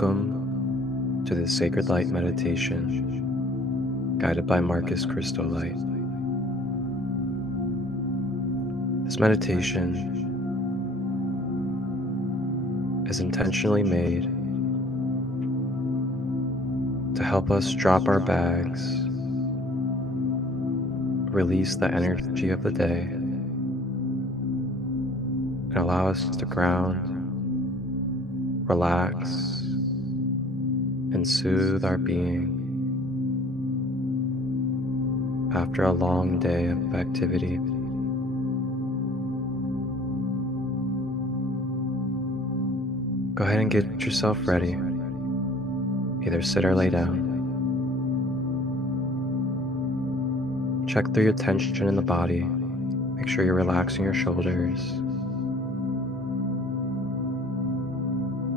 Welcome to this Sacred Light meditation, guided by Marcus Christolight. This meditation is intentionally made to help us drop our bags, release the energy of the day, and allow us to ground, relax, and soothe our being after a long day of activity. Go ahead and get yourself ready. Either sit or lay down. Check through your tension in the body. Make sure you're relaxing your shoulders.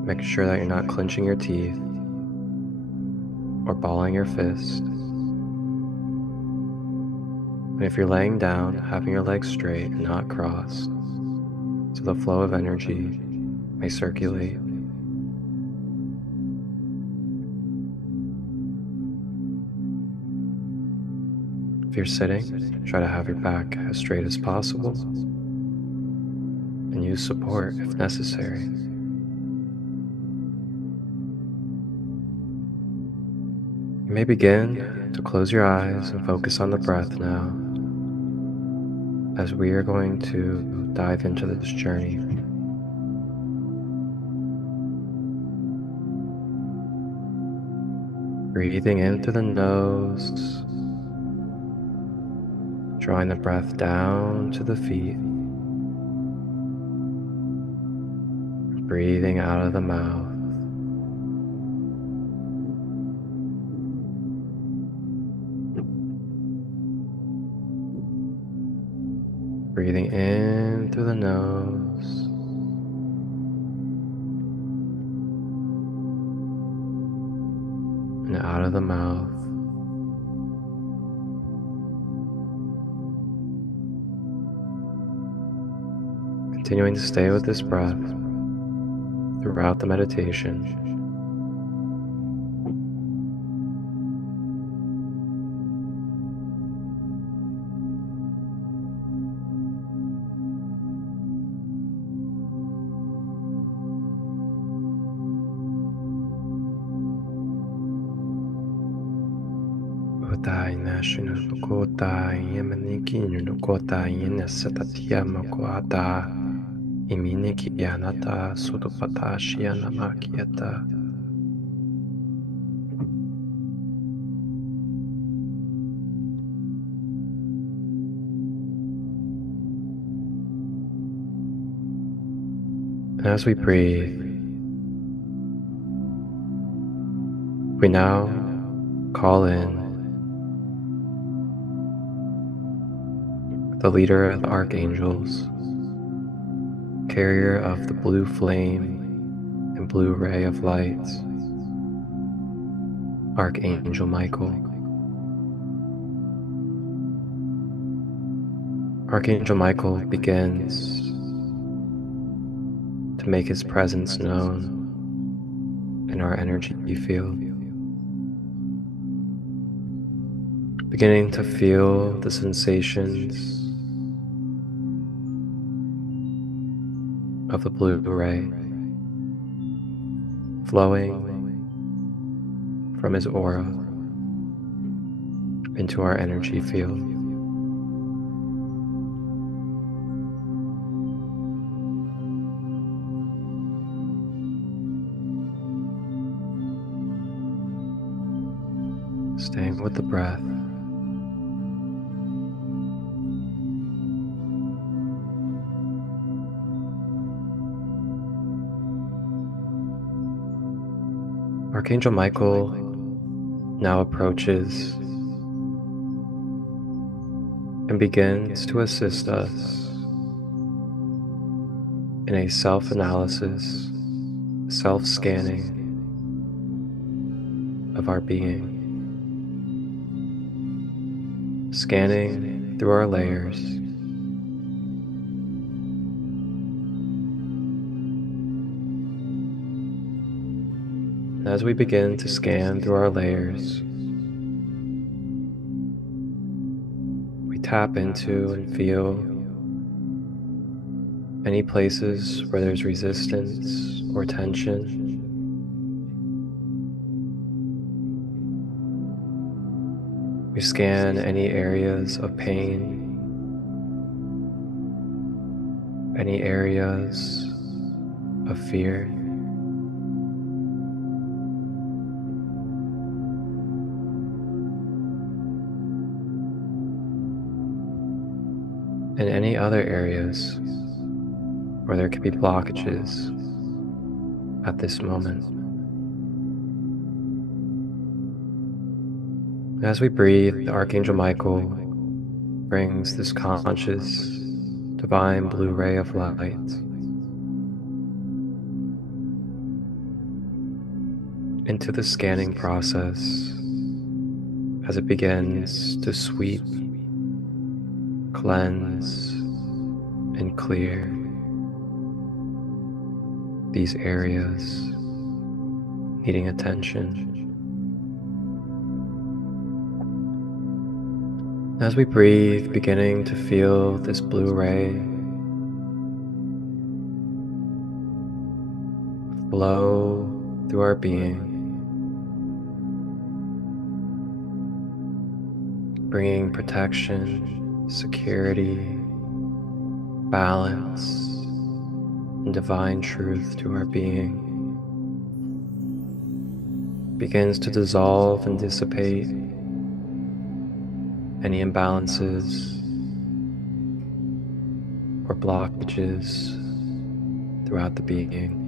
Make sure that you're not clenching your teeth or balling your fist. And if you're laying down, having your legs straight and not crossed, so the flow of energy may circulate. If you're sitting, try to have your back as straight as possible and use support if necessary. You may begin to close your eyes and focus on the breath now, as we are going to dive into this journey. Breathing in through the nose, drawing the breath down to the feet, breathing out of the mouth. Breathing in through the nose, and out of the mouth. Continuing to stay with this breath throughout the meditation. And as we breathe, we now call in the leader of the archangels, carrier of the blue flame and blue ray of light, Archangel Michael. Archangel Michael begins to make his presence known in our energy field, beginning to feel the sensations of the blue ray flowing from his aura into our energy field. Staying with the breath. Archangel Michael now approaches and begins to assist us in a self-analysis, self-scanning of our being. Scanning through our layers, As we begin to scan through our layers, we tap into and feel any places where there's resistance or tension. We scan any areas of pain, any areas of fear. And any other areas where there could be blockages at this moment. As we breathe, Archangel Michael brings this conscious, divine blue ray of light into the scanning process as it begins to sweep, cleanse, and clear these areas needing attention. As we breathe, beginning to feel this blue ray flow through our being, bringing protection, security, balance, and divine truth to our being, begins to dissolve and dissipate any imbalances or blockages throughout the being.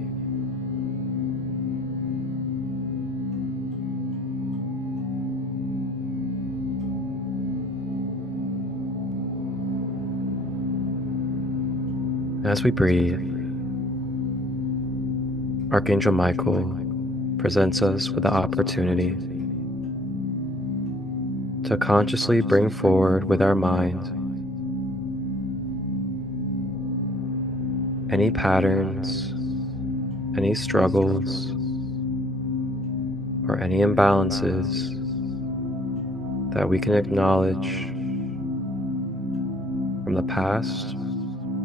As we breathe, Archangel Michael presents us with the opportunity to consciously bring forward with our mind any patterns, any struggles, or any imbalances that we can acknowledge from the past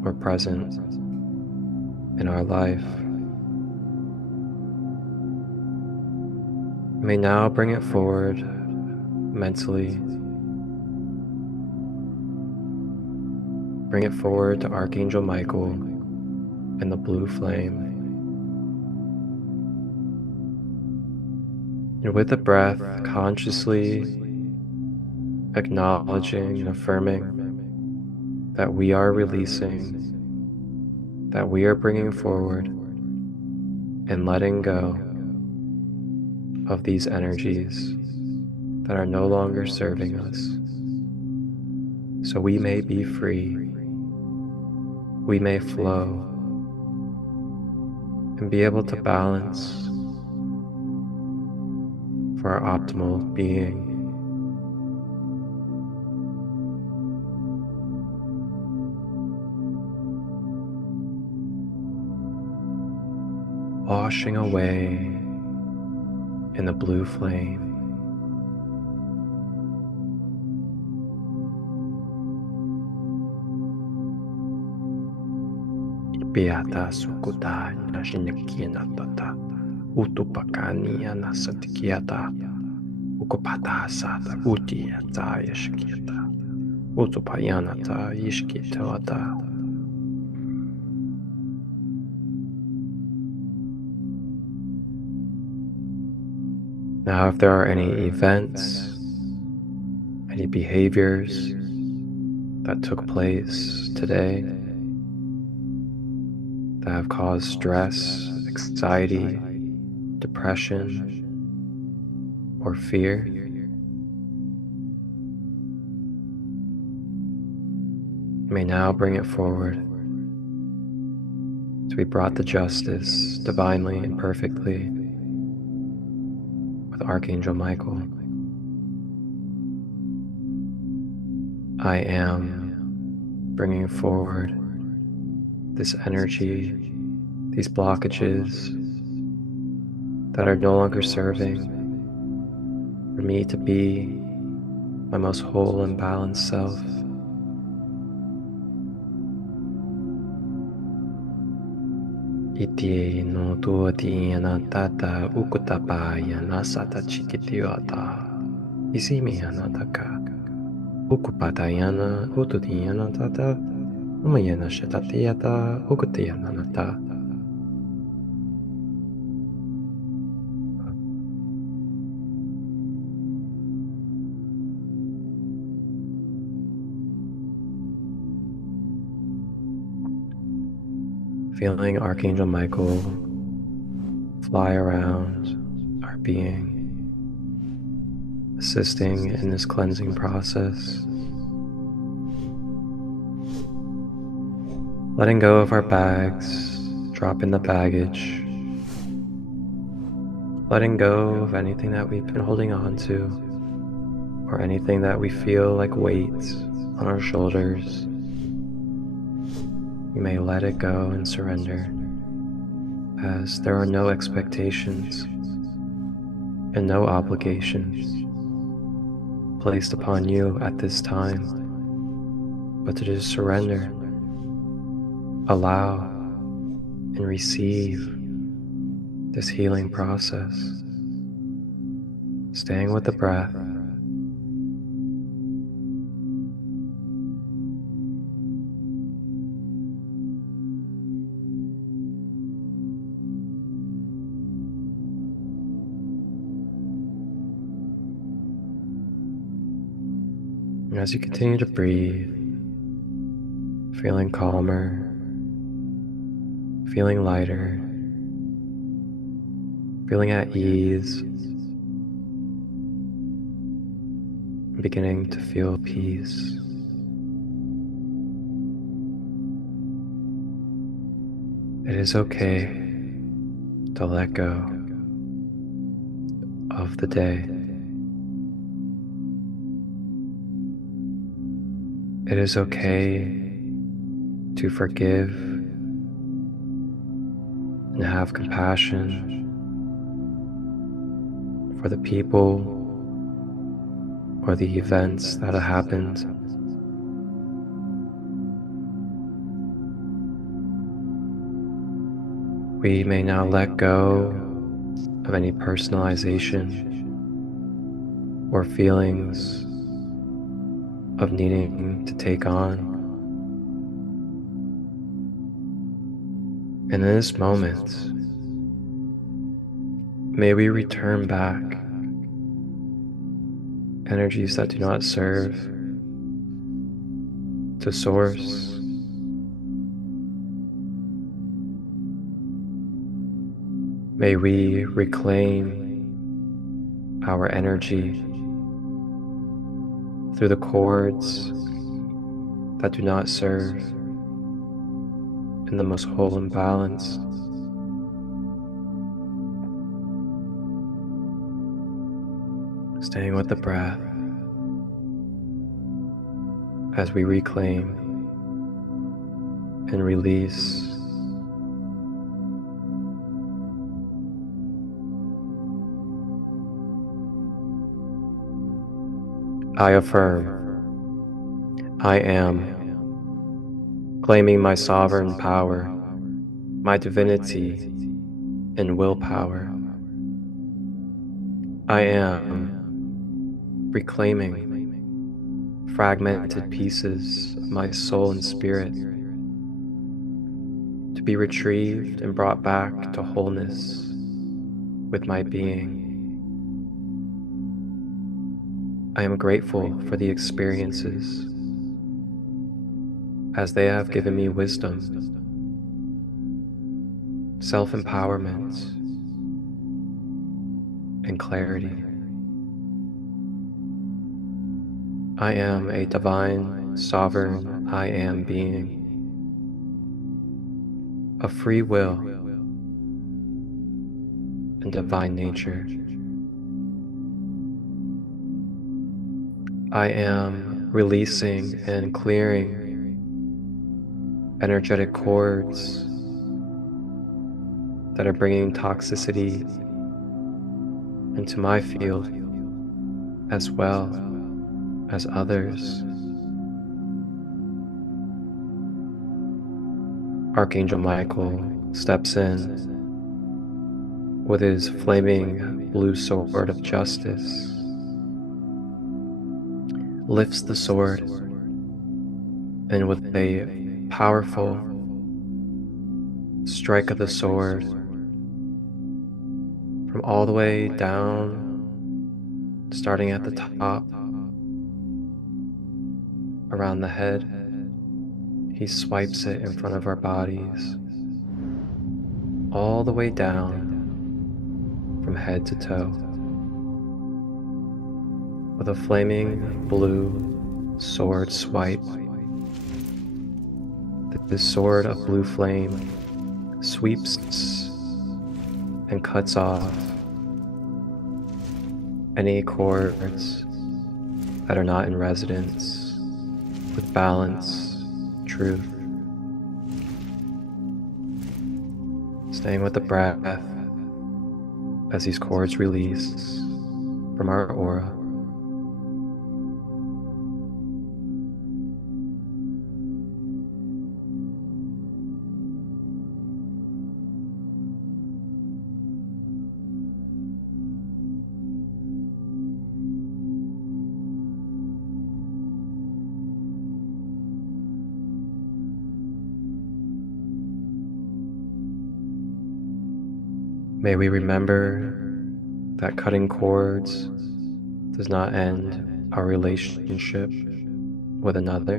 or present in our life. We may now bring it forward mentally. Bring it forward to Archangel Michael and the blue flame. And with the breath, consciously acknowledging and affirming that we are releasing, that we are bringing forward and letting go of these energies that are no longer serving us, so we may be free, we may flow, and be able to balance for our optimal being. Washing away in the blue flame. Piata sukuta nashinakiana tata utupakani anasatikiata ukupata sata utiata yashkiata utupayanata yishkitata. Now, if there are any events, any behaviors that took place today that have caused stress, anxiety, depression, or fear, you may now bring it forward to be brought to justice divinely and perfectly with Archangel Michael. I am bringing forward this energy, these blockages that are no longer serving for me to be my most whole and balanced self. Iti no tuati anatata ukutapa yanasata chikitiota isimi anataka ukupatayana ututiyanatata umayana shatatiyata ukutiyanata. Feeling Archangel Michael fly around our being, assisting in this cleansing process. Letting go of our bags, dropping the baggage, letting go of anything that we've been holding on to, or anything that we feel like weights on our shoulders. You may let it go and surrender, as there are no expectations and no obligations placed upon you at this time, but to just surrender, allow, and receive this healing process, staying with the breath. And as you continue to breathe, feeling calmer, feeling lighter, feeling at ease, beginning to feel peace. It is okay to let go of the day. It is okay to forgive and have compassion for the people or the events that have happened. We may now let go of any personalization or feelings of needing to take on. And in this moment, may we return back energies that do not serve to Source. May we reclaim our energy through the cords that do not serve in the most whole and balanced. Staying with the breath as we reclaim and release. I affirm, I am, claiming my sovereign power, my divinity, and willpower. I am reclaiming fragmented pieces of my soul and spirit to be retrieved and brought back to wholeness with my being. I am grateful for the experiences as they have given me wisdom, self-empowerment, and clarity. I am a divine, sovereign I am being, of free will and divine nature. I am releasing and clearing energetic cords that are bringing toxicity into my field as well as others. Archangel Michael steps in with his flaming blue sword of justice, lifts the sword, and with a powerful strike of the sword from all the way down, starting at the top, around the head, he swipes it in front of our bodies, all the way down from head to toe, with a flaming blue sword swipe. This sword of blue flame sweeps and cuts off any cords that are not in resonance with balance, truth. Staying with the breath as these cords release from our aura. May we remember that cutting cords does not end our relationship with another.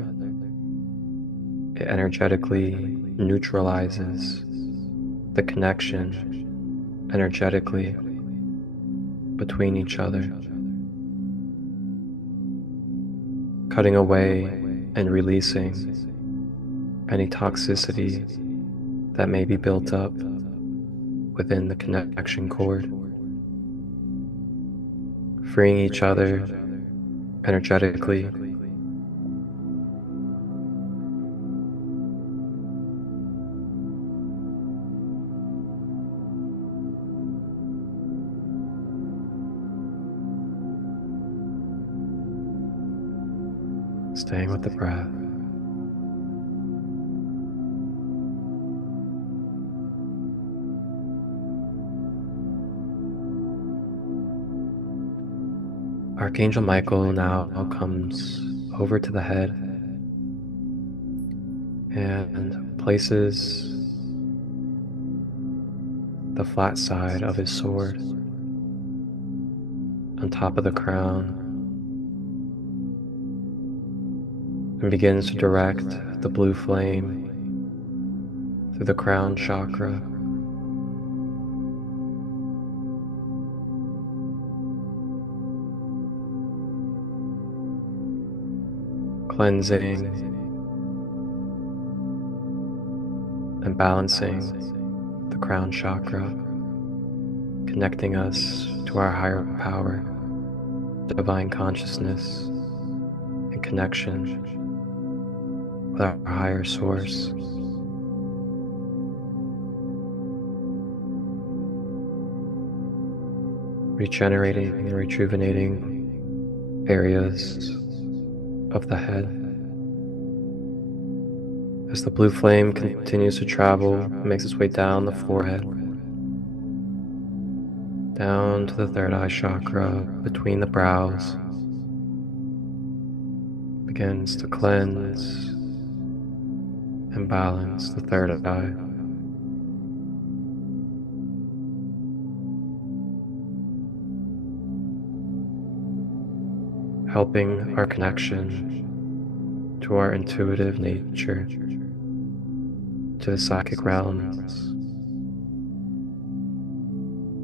It energetically neutralizes the connection energetically between each other. Cutting away and releasing any toxicity that may be built up within the connection cord, freeing each other energetically, staying with the breath. Archangel Michael now comes over to the head and places the flat side of his sword on top of the crown and begins to direct the blue flame through the crown chakra, cleansing and balancing the crown chakra, connecting us to our higher power, divine consciousness, and connection with our higher source. Regenerating and rejuvenating areas of the head. As the blue flame continues to travel, it makes its way down the forehead, down to the third eye chakra between the brows, begins to cleanse and balance the third eye. Helping our connection to our intuitive nature, to the psychic realms,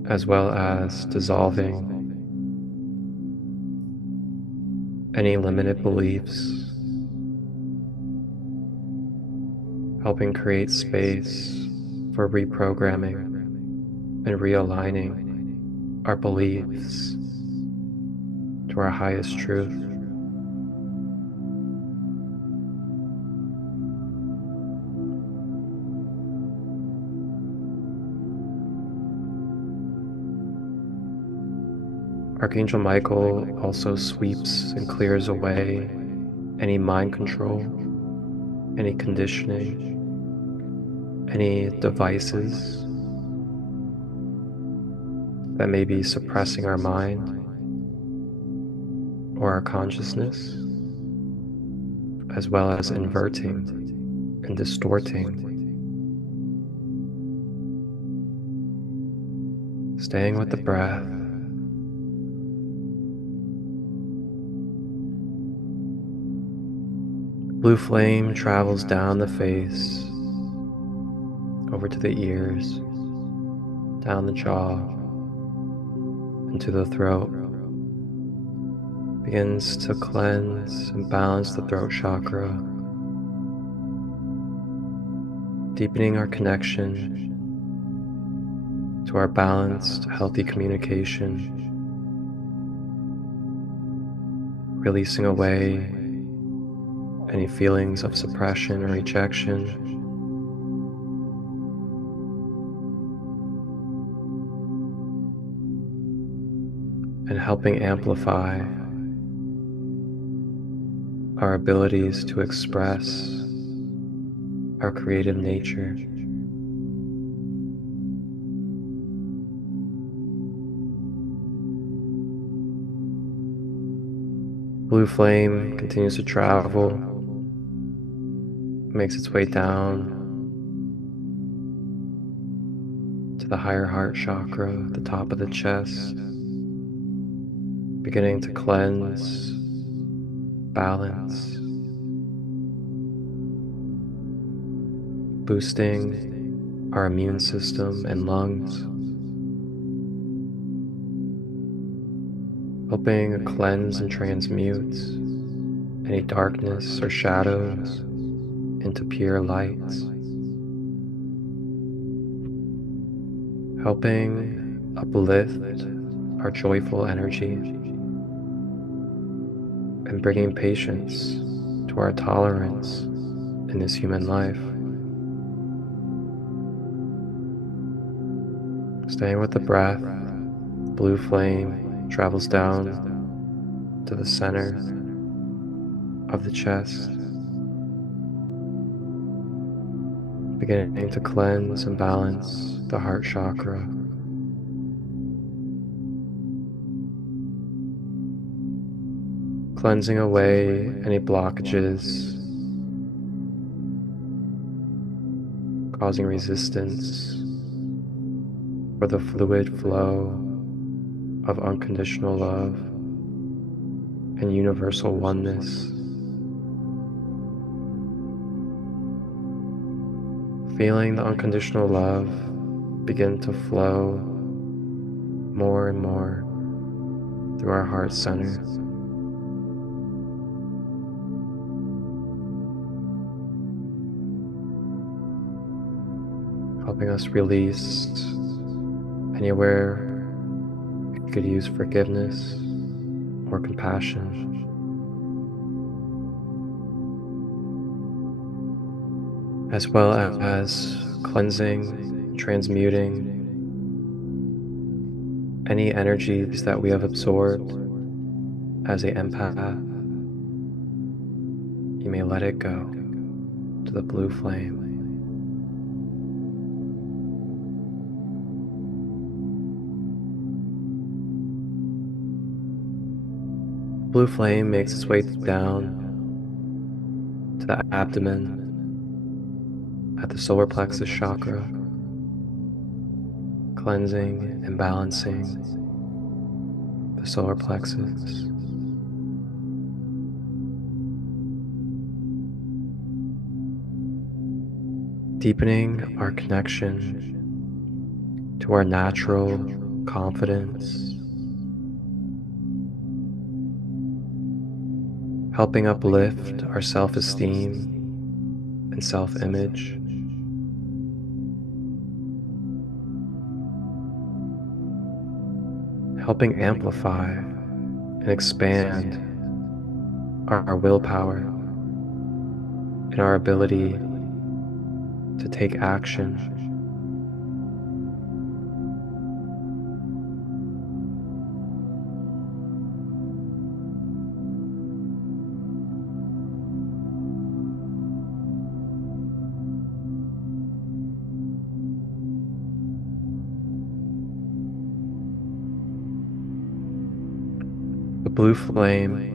as well as dissolving any limited beliefs, helping create space for reprogramming and realigning our beliefs to our highest truth. Archangel Michael also sweeps and clears away any mind control, any conditioning, any devices that may be suppressing our mind or our consciousness, as well as inverting and distorting. Staying with the breath. Blue flame travels down the face, over to the ears, down the jaw, into the throat. Begins to cleanse and balance the throat chakra, deepening our connection to our balanced, healthy communication, releasing away any feelings of suppression or rejection, and helping amplify our abilities to express our creative nature. Blue flame continues to travel, makes its way down to the higher heart chakra, the top of the chest, beginning to cleanse, balance, boosting our immune system and lungs, helping cleanse and transmute any darkness or shadows into pure lights, helping uplift our joyful energy and bringing patience to our tolerance in this human life. Staying with the breath, blue flame travels down to the center of the chest, beginning to cleanse and balance the heart chakra. Cleansing away any blockages, causing resistance for the fluid flow of unconditional love and universal oneness. Feeling the unconditional love begin to flow more and more through our heart center. Helping us release anywhere it could use forgiveness or compassion. As well as cleansing, transmuting any energies that we have absorbed as an empath. You may let it go to the blue flame. Blue flame makes its way down to the abdomen at the solar plexus chakra, cleansing and balancing the solar plexus. Deepening our connection to our natural confidence, helping uplift our self-esteem and self-image. Helping amplify and expand our willpower and our ability to take action. blue flame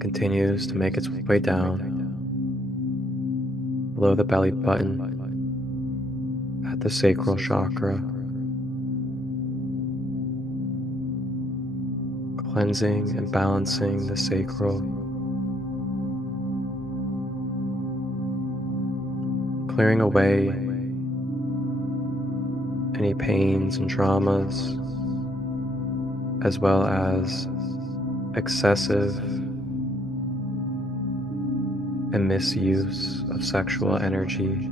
continues to make its way down below the belly button at the sacral chakra, cleansing and balancing the sacral, clearing away any pains and traumas, as well as excessive and misuse of sexual energy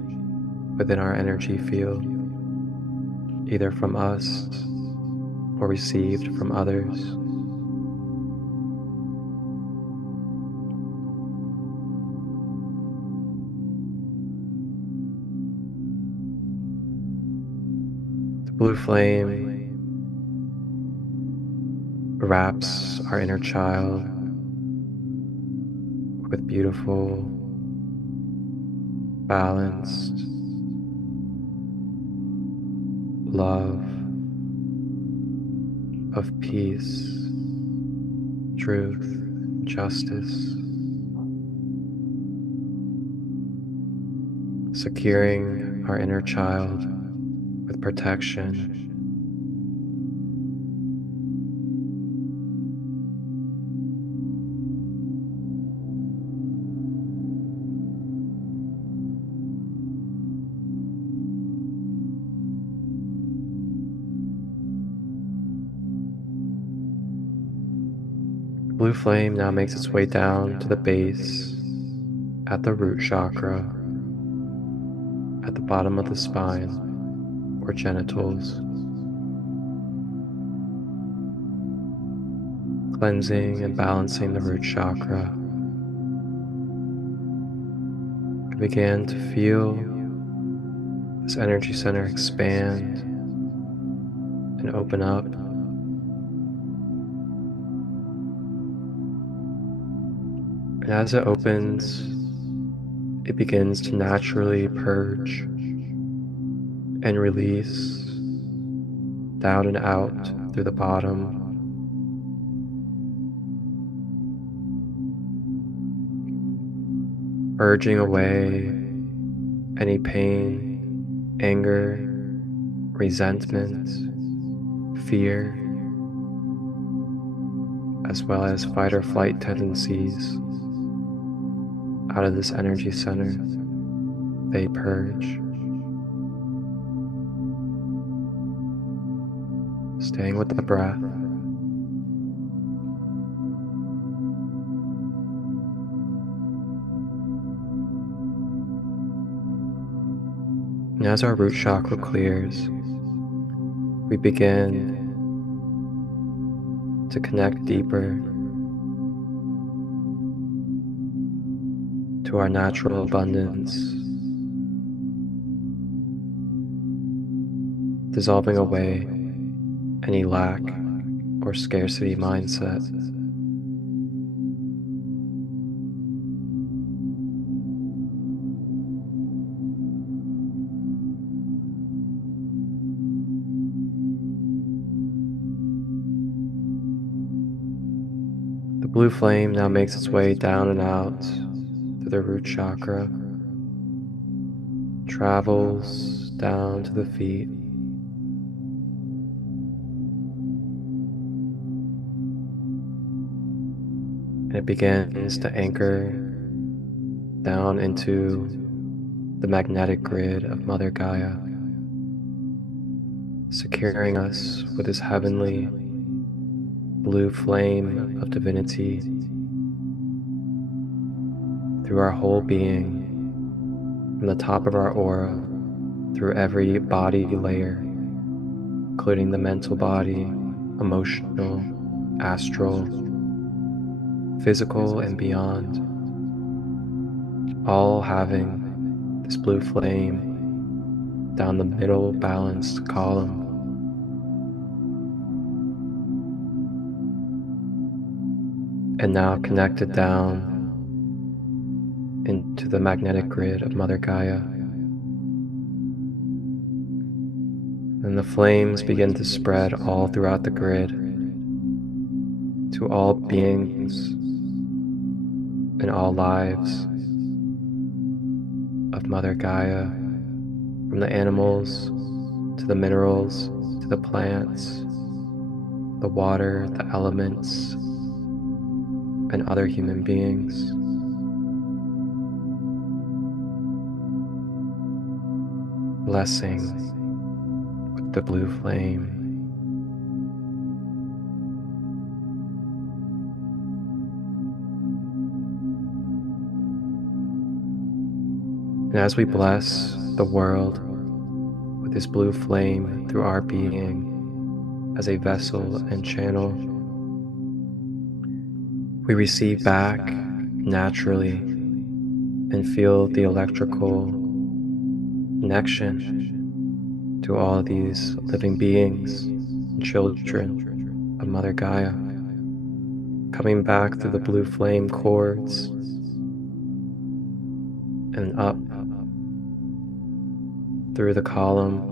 within our energy field, either from us or received from others. The blue flame wraps our inner child with beautiful, balanced love of peace, truth, justice, securing our inner child with protection, blue flame now makes its way down to the base at the root chakra, at the bottom of the spine or genitals, cleansing and balancing the root chakra. I began to feel this energy center expand and open up. And as it opens, it begins to naturally purge and release down and out through the bottom. Purging away any pain, anger, resentment, fear, as well as fight or flight tendencies out of this energy center. They purge. Staying with the breath. And as our root chakra clears, we begin to connect deeper to our natural abundance, dissolving away any lack or scarcity mindset. The blue flame now makes its way down and out through the root chakra, travels down to the feet, and it begins to anchor down into the magnetic grid of Mother Gaia, securing us with this heavenly blue flame of divinity through our whole being, from the top of our aura, through every body layer, including the mental body, emotional, astral, physical, and beyond, all having this blue flame down the middle balanced column. And now connected down into the magnetic grid of Mother Gaia. And the flames begin to spread all throughout the grid, to all beings in all lives of Mother Gaia, from the animals to the minerals to the plants, the water, the elements, and other human beings. Blessing with the blue flame. And as we bless the world with this blue flame through our being as a vessel and channel, we receive back naturally and feel the electrical connection to all these living beings and children of Mother Gaia, coming back through the blue flame cords and up through the column,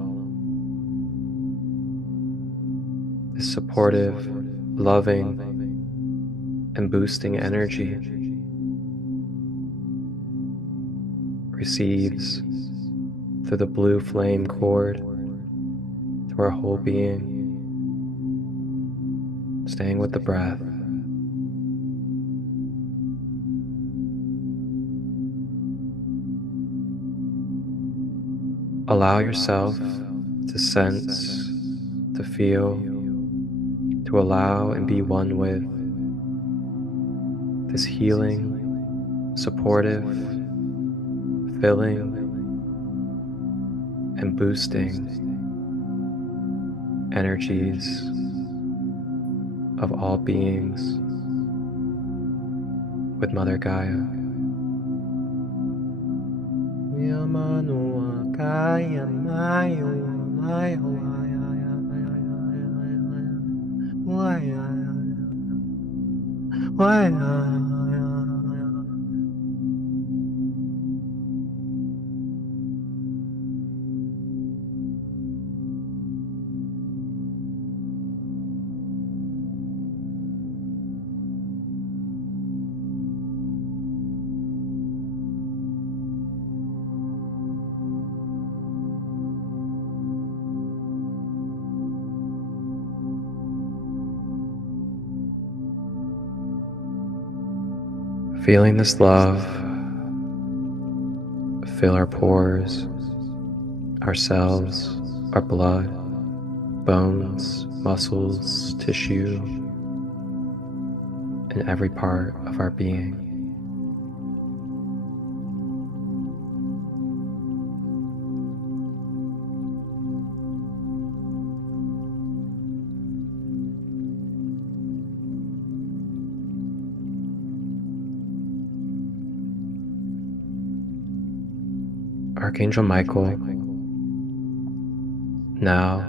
this supportive, loving, and boosting energy receives through the blue flame cord to our whole being, staying with the breath. Allow yourself to sense, to feel, to allow and be one with this healing, supportive, filling, and boosting energies of all beings with Mother Gaia. Feeling this love fill our pores, our cells, our blood, bones, muscles, tissue, and every part of our being. Archangel Michael now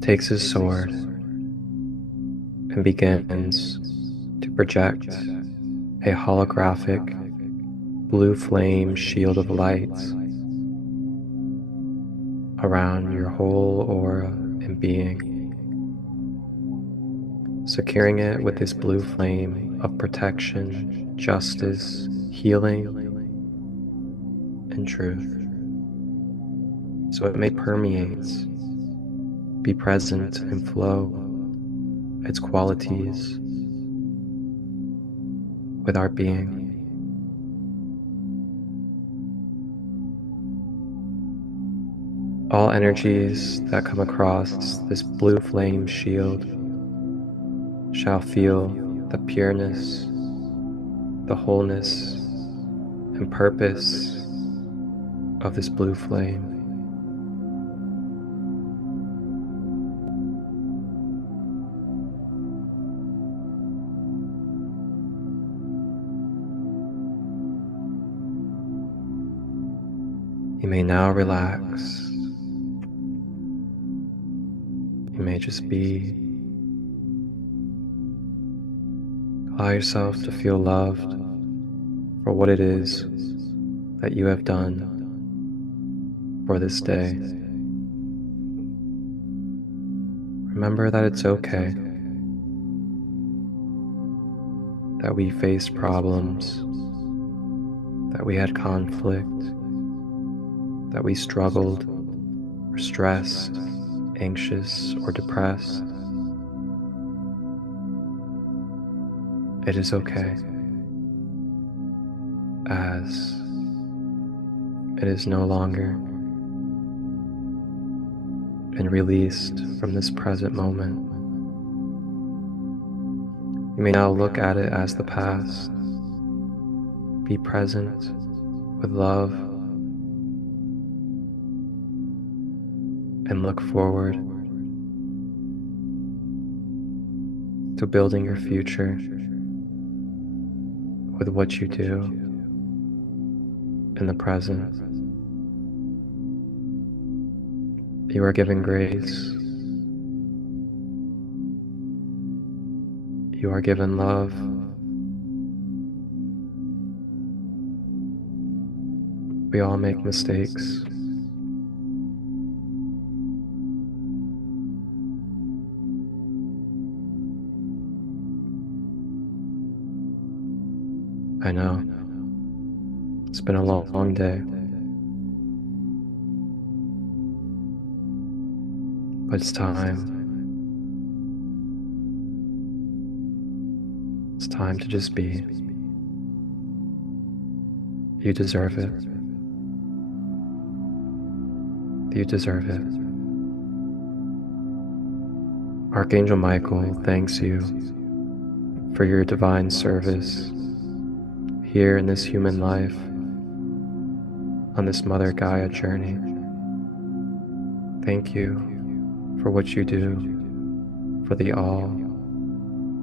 takes his sword and begins to project a holographic blue flame shield of light around your whole aura and being, securing it with this blue flame of protection, justice, healing, and truth, so it may permeate, be present, and flow its qualities with our being. All energies that come across this blue flame shield shall feel the pureness, the wholeness, and purpose of this blue flame. You may now relax. You may just be. Allow yourself to feel loved for what it is that you have done for this day. remember that it's okay that we faced problems, that we had conflict, that we struggled, or stressed, anxious, or depressed. It is okay, as it is no longer been released from this present moment. You may now look at it as the past. Be present with love and look forward to building your future with what you do in the present. You are given grace. You are given love. We all make mistakes. I know. It's been a long day. But it's time. It's time to just be. You deserve it. You deserve it. Archangel Michael thanks you for your divine service here in this human life, on this Mother Gaia journey. Thank you for what you do for the All,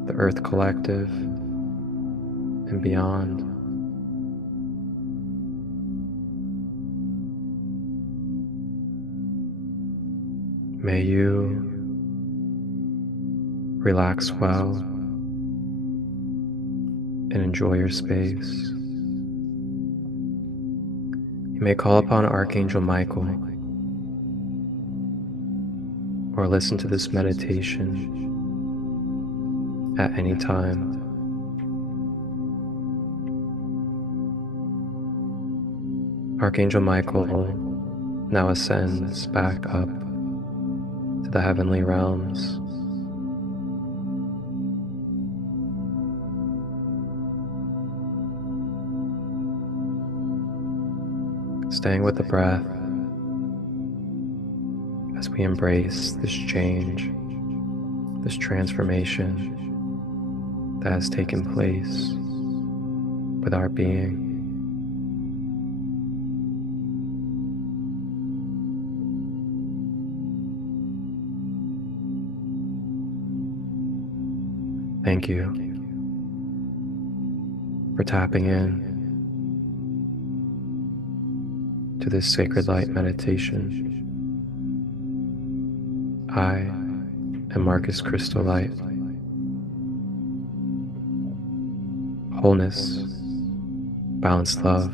the Earth Collective, and beyond. May you relax well and enjoy your space. You may call upon Archangel Michael or listen to this meditation at any time. Archangel Michael now ascends back up to the heavenly realms. Staying with the breath as we embrace this change, this transformation that has taken place with our being. Thank you for tapping in to this sacred light meditation. I am Marcus Christolight. Wholeness, balanced love,